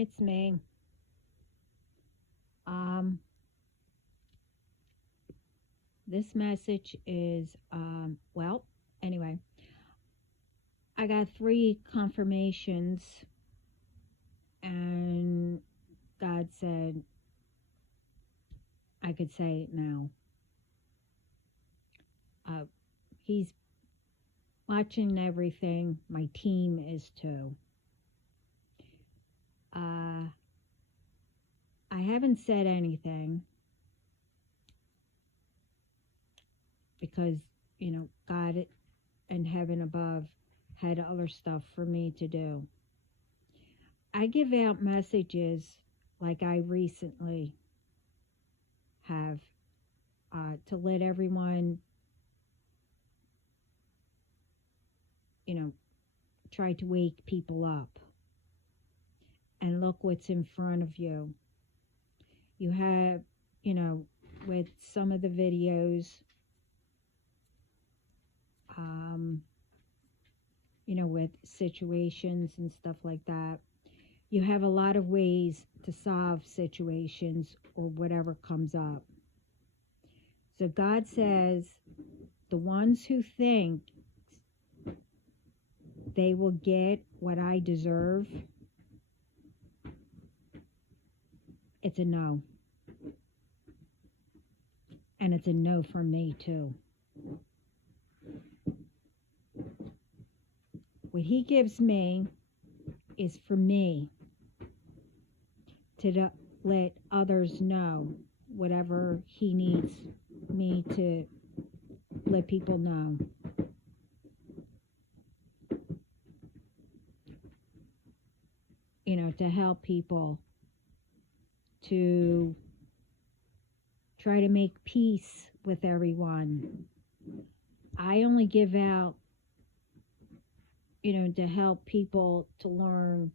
It's me. Um, this message is, well, anyway, I got 3 confirmations, and God said I could say it now. Uh, he's watching everything. My team is too. I haven't said anything because, God and heaven above had other stuff for me to do. I give out messages like I recently have to let everyone, try to wake people up. And look what's in front of you. You have, with some of the videos, with situations and stuff like that, you have a lot of ways to solve situations or whatever comes up. So God says the ones who think they will get what I deserve, it's a no. And it's a no from me too. What he gives me is for me to let others know whatever he needs me to let people know. To help people, to try to make peace with everyone. I only give out, to help people to learn,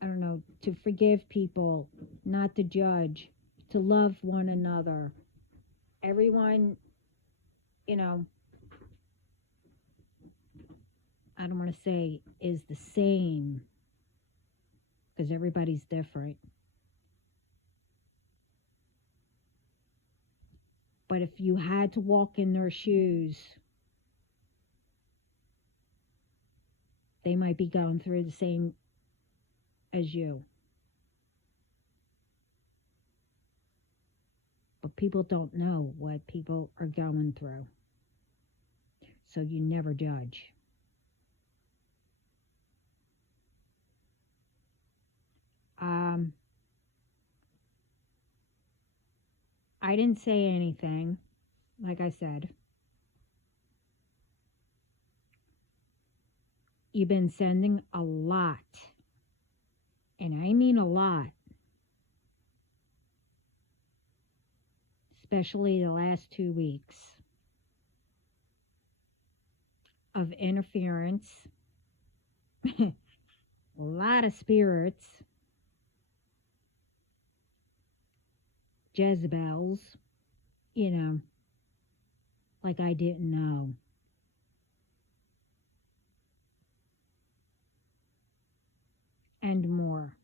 to forgive people, not to judge, to love one another. Everyone, I don't want to say is the same, because everybody's different. But if you had to walk in their shoes, they might be going through the same as you. But people don't know what people are going through. So you never judge. I didn't say anything, like I said. You've been sending a lot, and I mean a lot, especially the last 2 weeks of interference, a lot of spirits, Jezebels, like I didn't know. And more.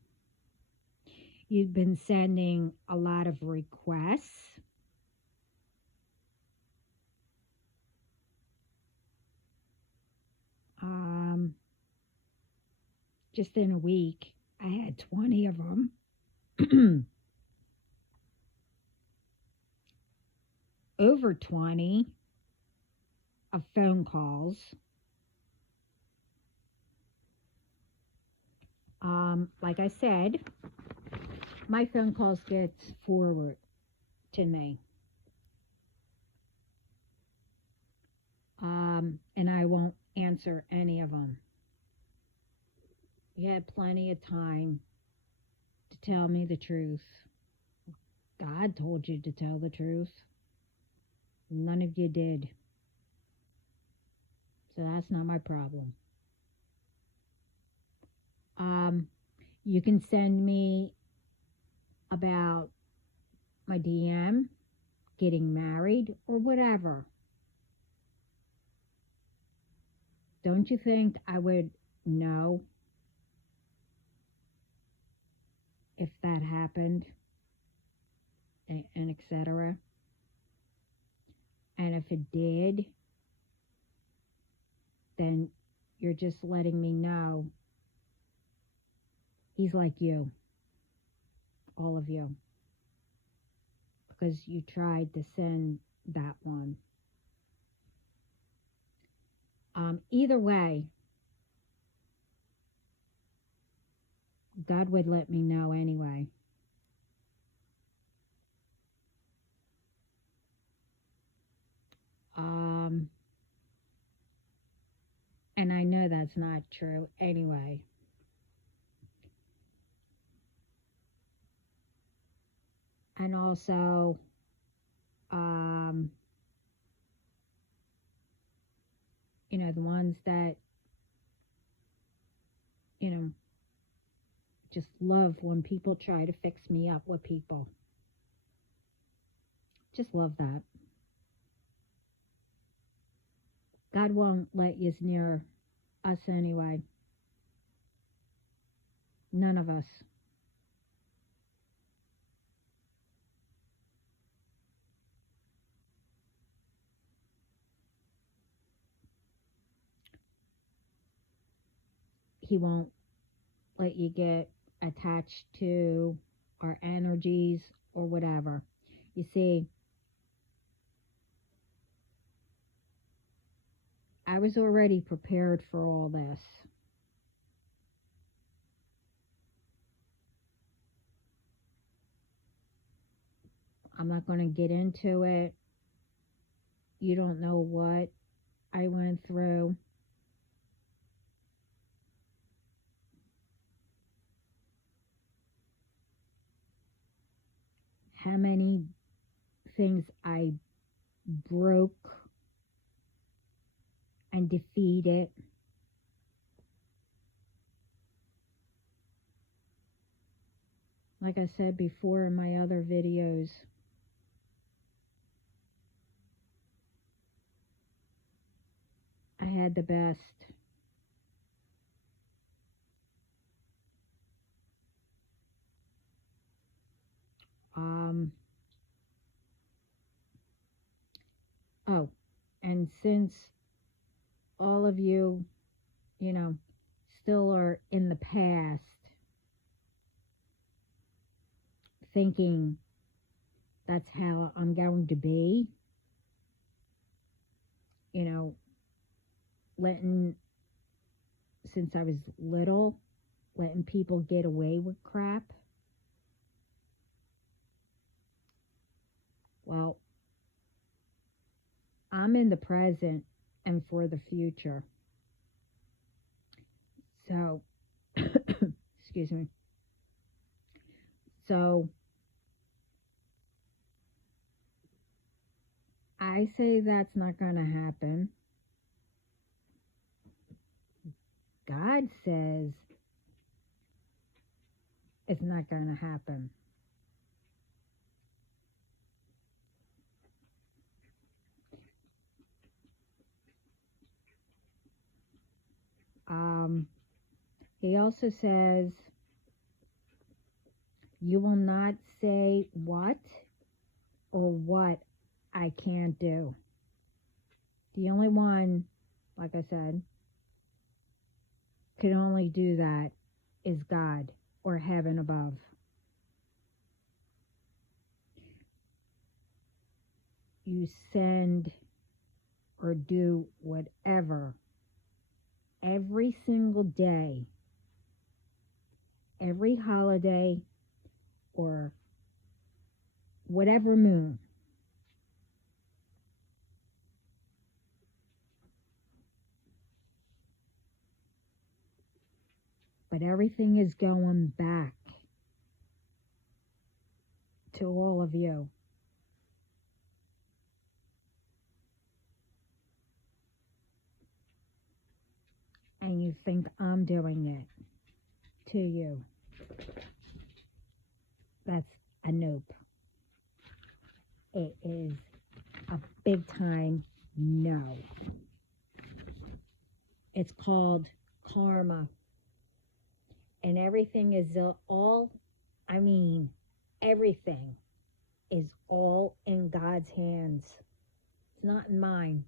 You've been sending a lot of requests. Just in a week, I had 20 of them. Over 20 of phone calls. Like I said, my phone calls get forward to me. And I won't answer any of them. You had plenty of time to tell me the truth. God told you to tell the truth. None of you did. So that's not my problem. You can send me about my DM, getting married, or whatever. Don't you think I would know if that happened, and etc. And if it did, then you're just letting me know he's like you, all of you, because you tried to send that one. Either way, God would let me know anyway. And I know that's not true anyway. And also, the ones that, just love when people try to fix me up with people. Just love that. God won't let you near us anyway. None of us. He won't let you get attached to our energies or whatever. You see, I was already prepared for all this. I'm not going to get into it. You don't know what I went through. How many things I broke and defeated. Like I said before in my other videos, I had the best. Oh, and since all of you, still are in the past thinking that's how I'm going to be, since I was little, letting people get away with crap. Well, I'm in the present and for the future. So, excuse me. So, I say that's not going to happen. God says it's not going to happen. He also says, you will not say what or what I can't do. The only one, like I said, can only do that is God or heaven above. You send or do whatever every single day, every holiday, or whatever moon. But everything is going back to all of you. And you think I'm doing it to you. That's a nope. It is a big time no. It's called karma. And everything is all I mean, everything is all in God's hands. It's not in mine.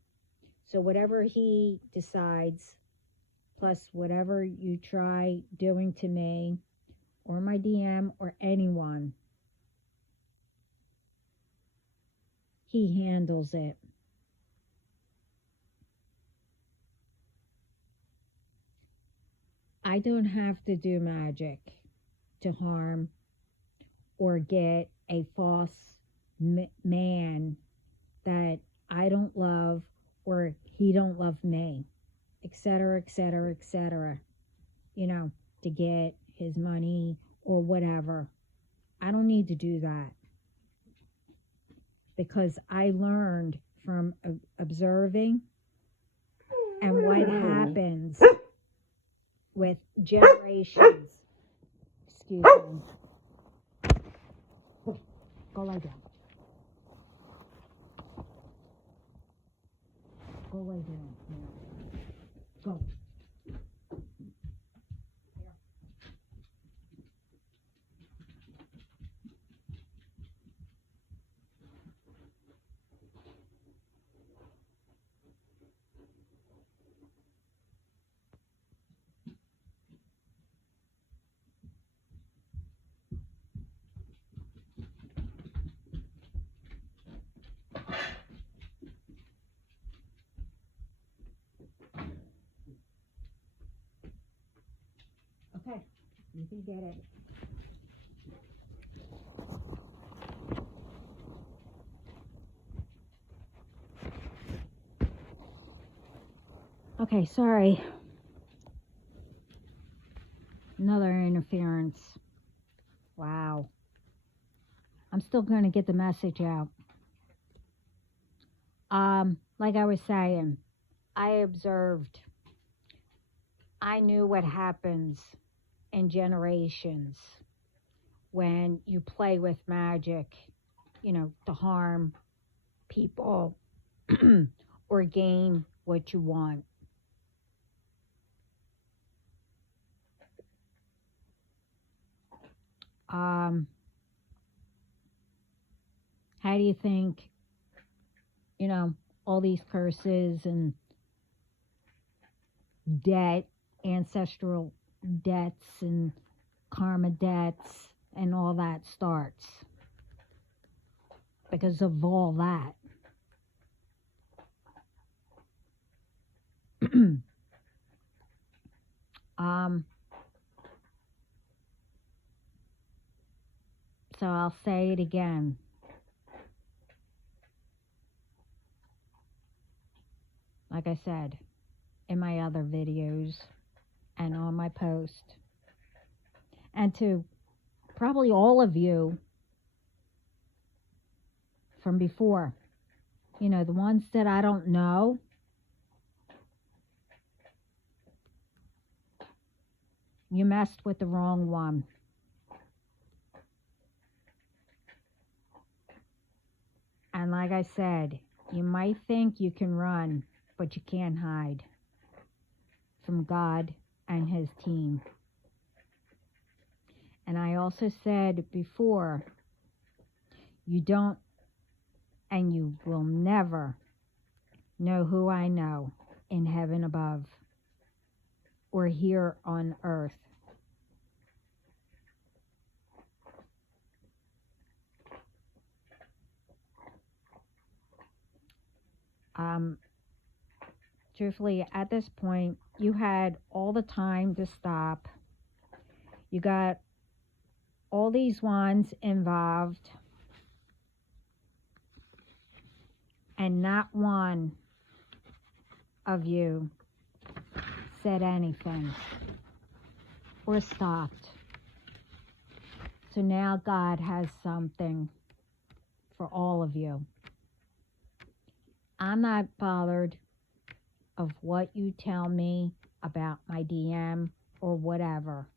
So whatever he decides, plus whatever you try doing to me or my DM or anyone, he handles it. I don't have to do magic to harm or get a false man that I don't love or he don't love me, etc., etc., etc., to get his money or whatever. I don't need to do that, because I learned from observing and what happens with generations. Excuse me. Go lie down. Go lie down. Go. Okay, you can get it. Okay, sorry. Another interference. Wow. I'm still going to get the message out. Like I was saying, I observed. I knew what happens in generations when you play with magic, to harm people or gain what you want. How do you think, all these curses and debt, ancestral debts and karma debts and all that starts? Because of all that. So I'll say it again. Like I said in my other videos and on my post. And to probably all of you from before, the ones that I don't know, you messed with the wrong one. And like I said, you might think you can run, but you can't hide from God and his team. And I also said before, you don't and you will never know who I know in heaven above or here on earth. Truthfully, at this point, you had all the time to stop. You got all these ones involved, and not one of you said anything or stopped. So now God has something for all of you. I'm not bothered of what you tell me about my DM or whatever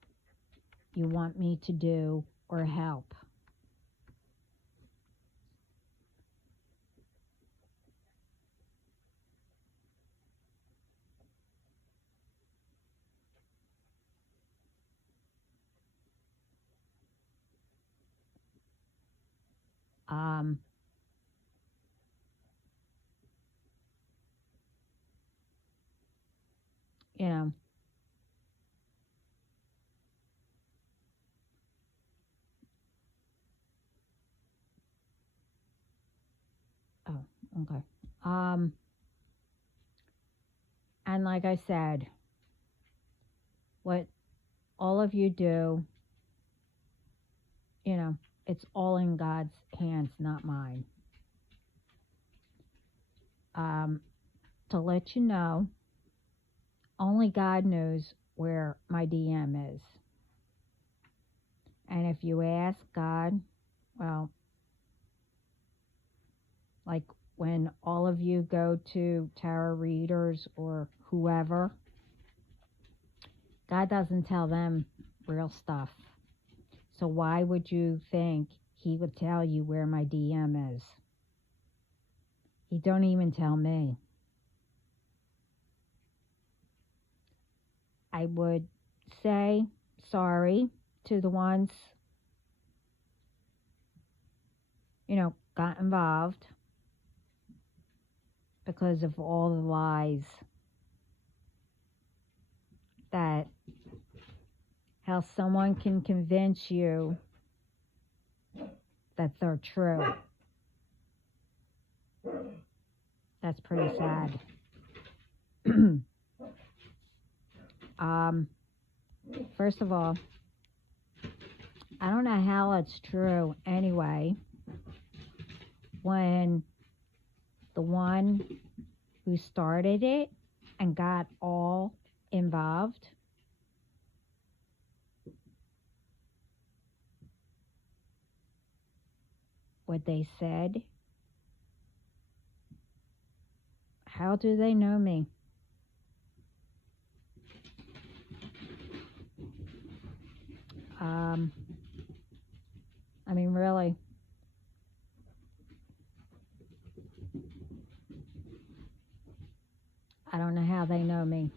you want me to do or help. Um, you know, oh, okay. Um, and like I said, what all of you do, it's all in God's hands, not mine. Um, to let you know, only God knows where my DM is. And if you ask God, well, like when all of you go to tarot readers or whoever, God doesn't tell them real stuff. So why would you think he would tell you where my DM is? He don't even tell me. I would say sorry to the ones, got involved because of all the lies that how someone can convince you that they're true. That's pretty sad. First of all, I don't know how it's true anyway when the one who started it and got all involved what they said, how do they know me? I mean, really. I don't know how they know me.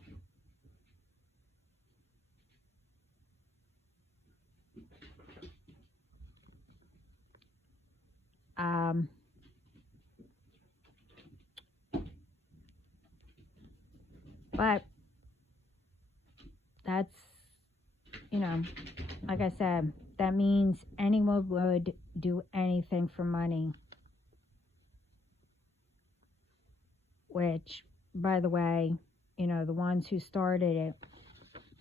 But that's, like I said, that means anyone would do anything for money. Which, by the way, the ones who started it,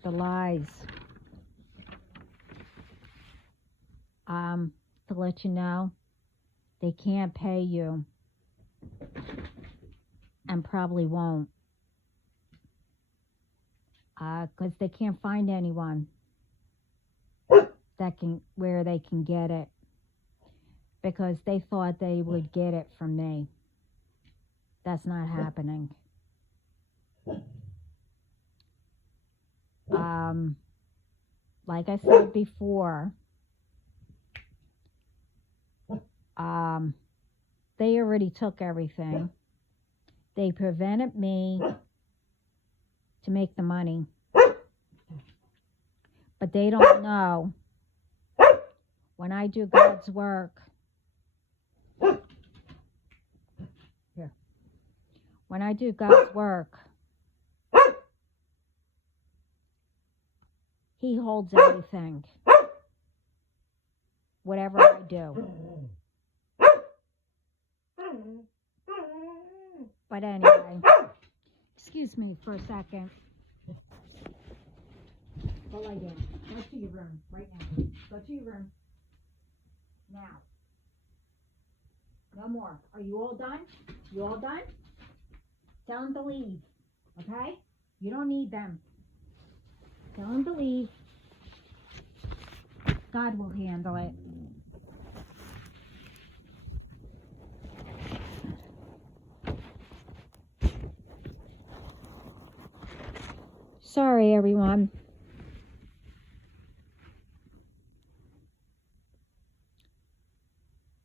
the lies, to let you know, they can't pay you and probably won't. Because they can't find anyone where they can get it, because they thought they would get it from me. That's not happening. Like I said before, they already took everything. They prevented me to make the money, but they don't know when I do God's work. Here. When I do God's work, he holds everything, whatever I do. But anyway, excuse me for a second. Go lie down. Go to your room right now. Go to your room. Now. No more. Are you all done? You all done? Tell them to leave. Okay? You don't need them. Tell them to leave. God will handle it. Sorry, everyone.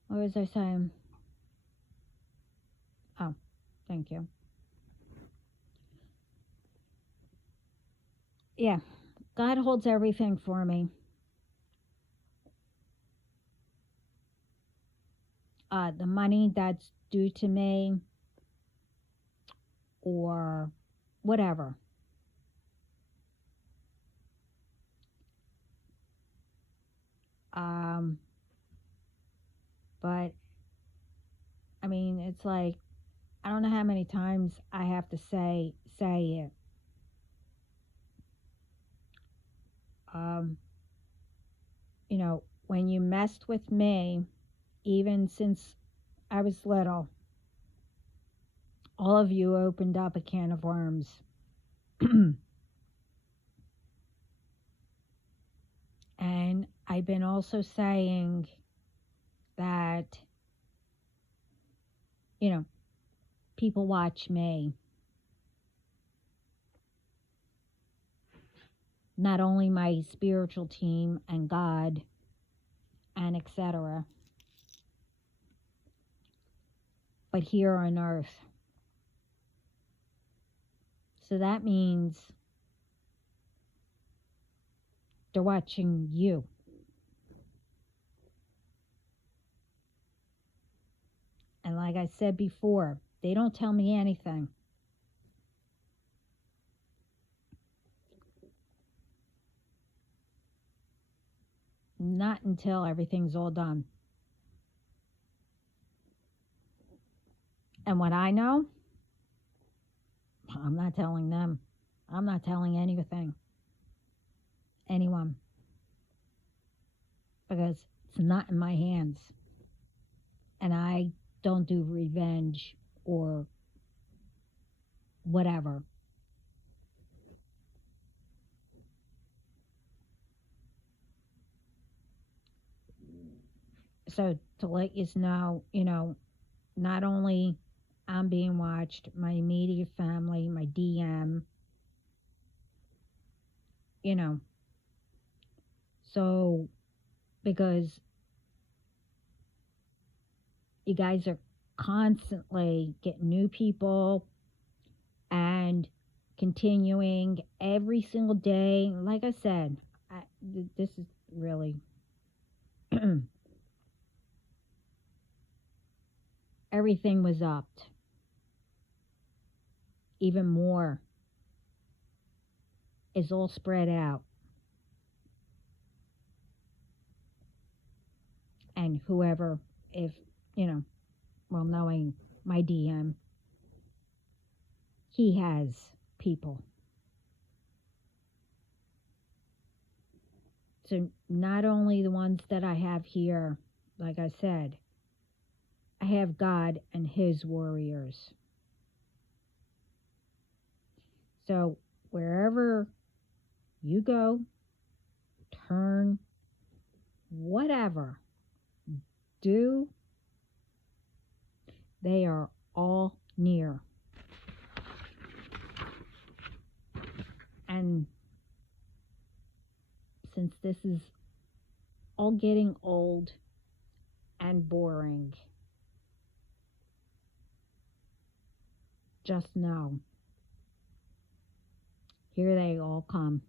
What was I saying? Oh, thank you. Yeah, God holds everything for me. the money that's due to me or whatever. Um, but I mean, it's like I don't know how many times I have to say it. Um, when you messed with me, even since I was little, all of you opened up a can of worms. And I've been also saying that, people watch me. Not only my spiritual team and God and etc., but here on earth. So that means they're watching you. And like I said before, they don't tell me anything. Not until everything's all done. And what I know, I'm not telling them. I'm not telling anything. Anyone. Because it's not in my hands. And I don't do revenge or whatever. So to let you know, not only I'm being watched, my immediate family, my DM, so because you guys are constantly getting new people and continuing every single day. Like I said, this is really everything was upped. Even more is all spread out. And whoever, if, knowing my DM, he has people. So not only the ones that I have here, like I said, I have God and his warriors. So wherever you go, turn, whatever, do, they are all near. And since this is all getting old and boring, just know, here they all come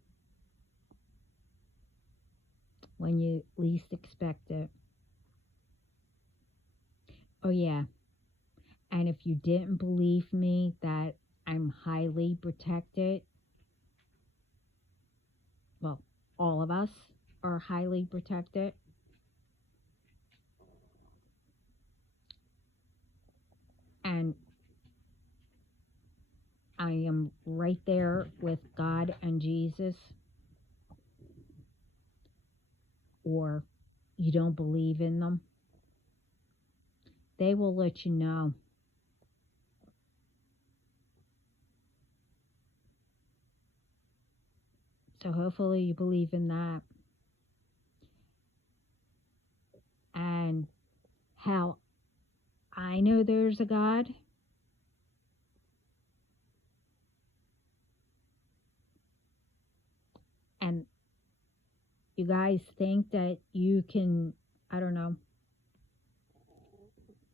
when you least expect it. Oh yeah, and if you didn't believe me that I'm highly protected, well, all of us are highly protected. And I am right there with God and Jesus. Or you don't believe in them, they will let you know. So hopefully you believe in that. And how I know there's a God, and you guys think that you can, I don't know,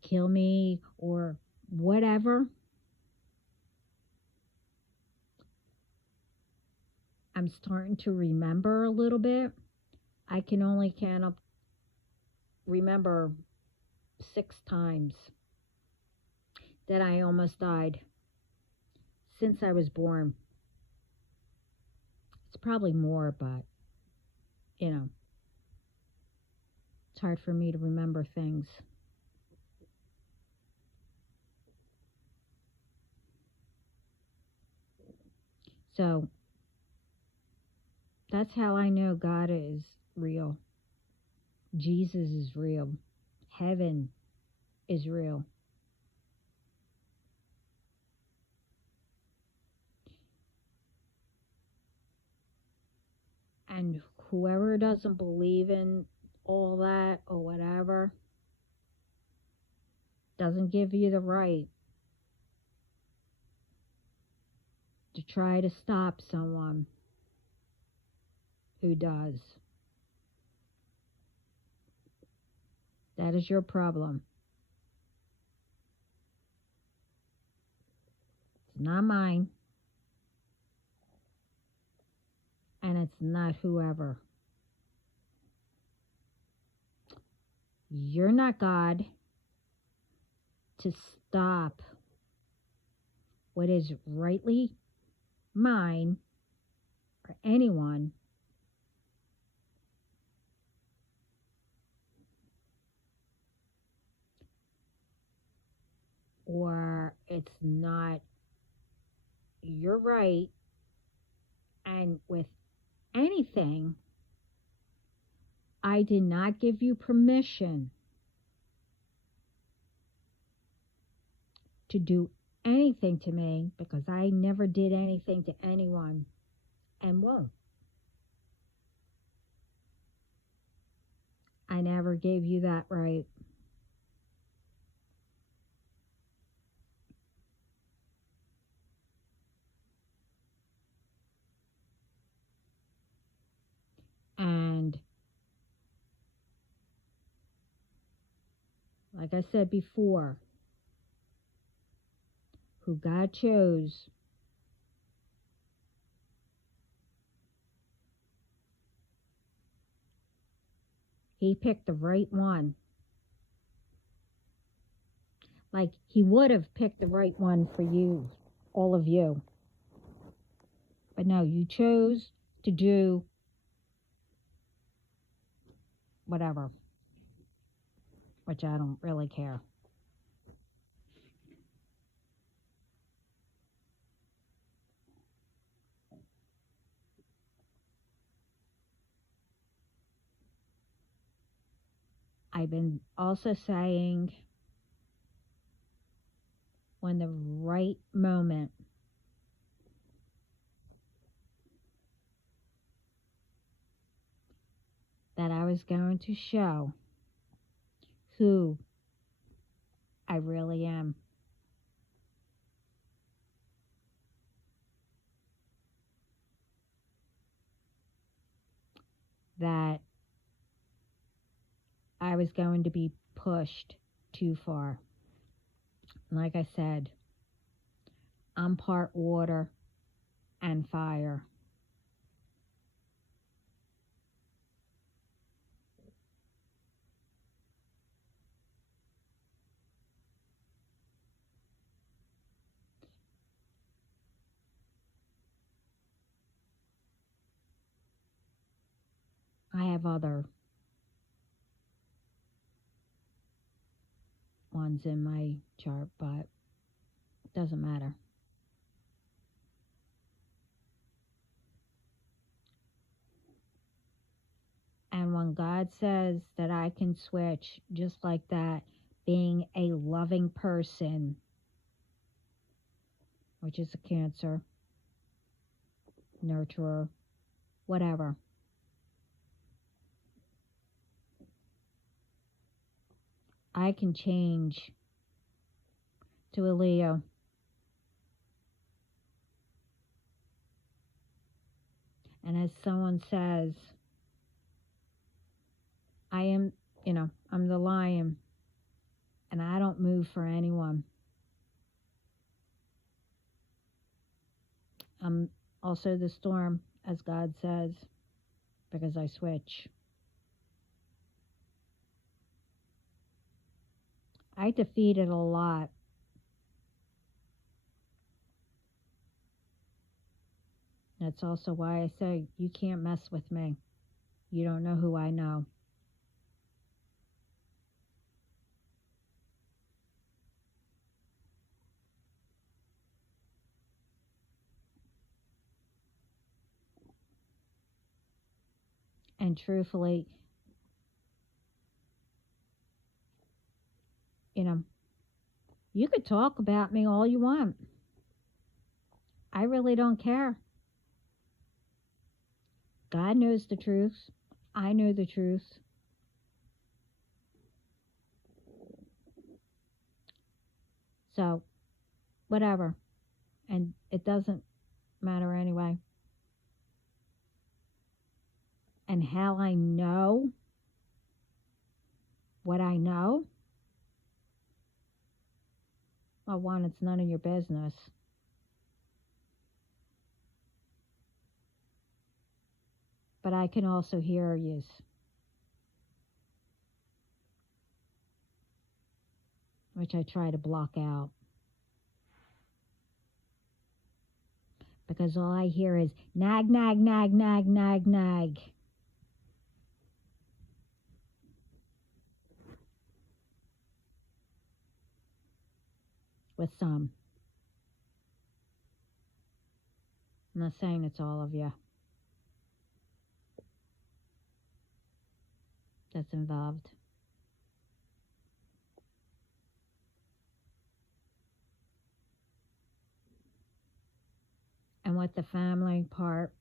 kill me or whatever. I'm starting to remember a little bit. I can only remember 6 times that I almost died since I was born. It's probably more, but, you know, it's hard for me to remember things. So that's how I know God is real. Jesus is real. Heaven is real. And whoever doesn't believe in all that or whatever doesn't give you the right to try to stop someone who does. That is your problem. It's not mine. And it's not whoever. You're not God to stop what is rightly mine or anyone or it's not your right. And with anything, I did not give you permission to do anything to me because I never did anything to anyone and won't. I never gave you that right. And like I said before, who God chose He picked the right one. Like He would have picked the right one for you, all of you. But no, you chose to do whatever, which I don't really care. I've been also saying when the right moment that I was going to show who I really am. That I was going to be pushed too far. Like I said, I'm part water and fire. I have other ones in my chart, but it doesn't matter. And when God says that I can switch just like that, being a loving person, which is a Cancer, nurturer, whatever, I can change to a Leo. And as someone says, I am, I'm the lion and I don't move for anyone. I'm also the storm, as God says, because I switch. I defeated a lot. That's also why I say you can't mess with me. You don't know who I know. And truthfully, you know, you could talk about me all you want. I really don't care. God knows the truth. I know the truth. So, whatever. And it doesn't matter anyway. And how I know what I know, well, one, it's none of your business. But I can also hear yous, which I try to block out. Because all I hear is nag, nag, nag, nag, nag, nag. With some. I'm not saying it's all of you that's involved. And with the family part,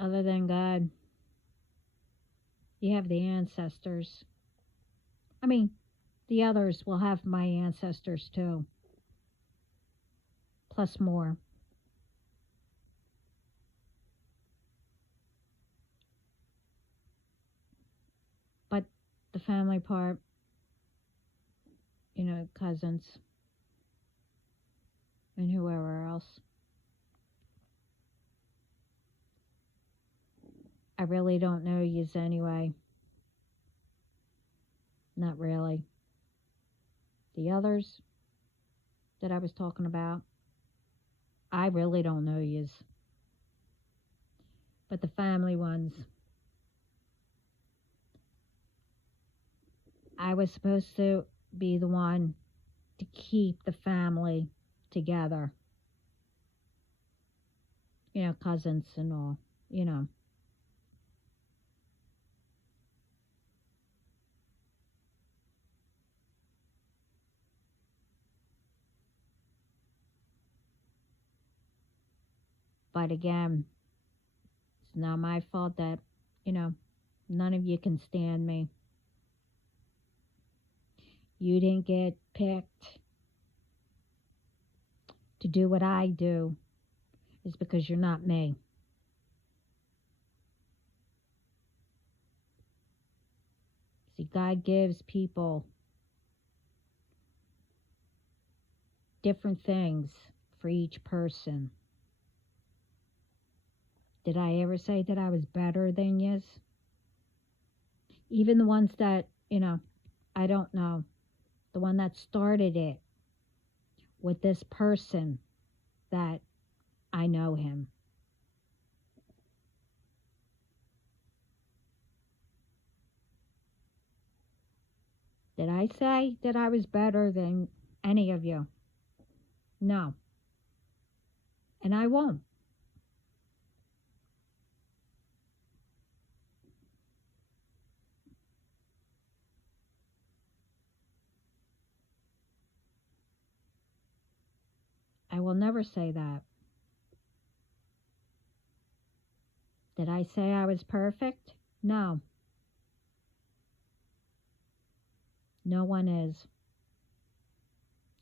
other than God, you have the ancestors. I mean, the others will have my ancestors too, plus more. But the family part, cousins and whoever else. I really don't know yous anyway. Not really. The others that I was talking about, I really don't know yous. But the family ones, I was supposed to be the one to keep the family together. Cousins and all. But again, it's not my fault that, none of you can stand me. You didn't get picked to do what I do. It's because you're not me. See, God gives people different things for each person. Did I ever say that I was better than yous? Even the ones that, I don't know. The one that started it with this person that I know him. Did I say that I was better than any of you? No. And I won't. I will never say that. Did I say I was perfect? No. No one is.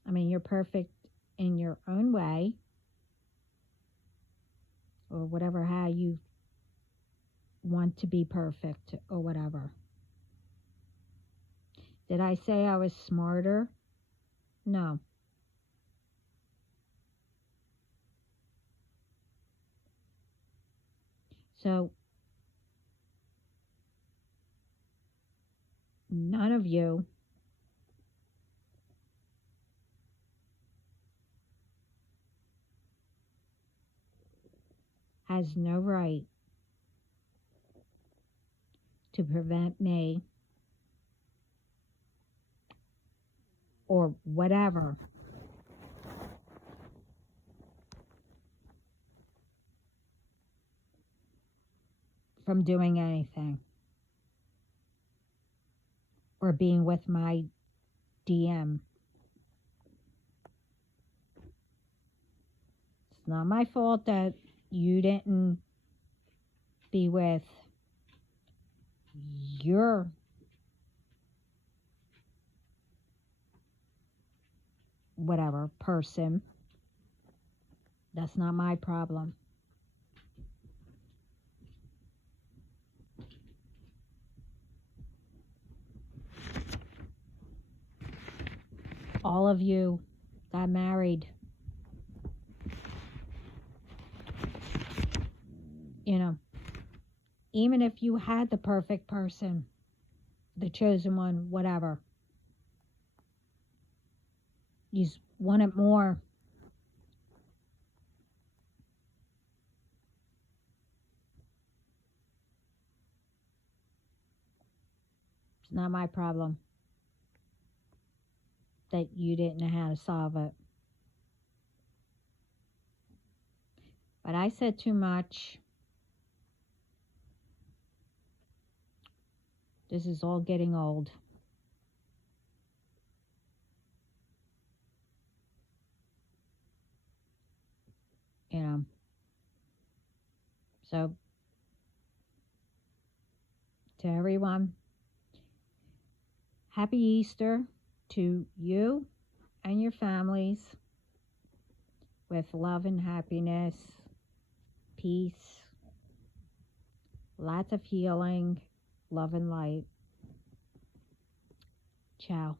I mean, you're perfect in your own way, or whatever, how you want to be perfect, or whatever. Did I say I was smarter? No. So none of you has no right to prevent me or whatever from doing anything or being with my DM. It's not my fault that you didn't be with your whatever person. That's not my problem. All of you got married. You know, even if you had the perfect person, the chosen one, whatever, you want it more. It's not my problem that you didn't know how to solve it. But I said too much. This is all getting old. You know. So, to everyone, happy Easter to you and your families with love and happiness, peace, lots of healing, love and light. Ciao.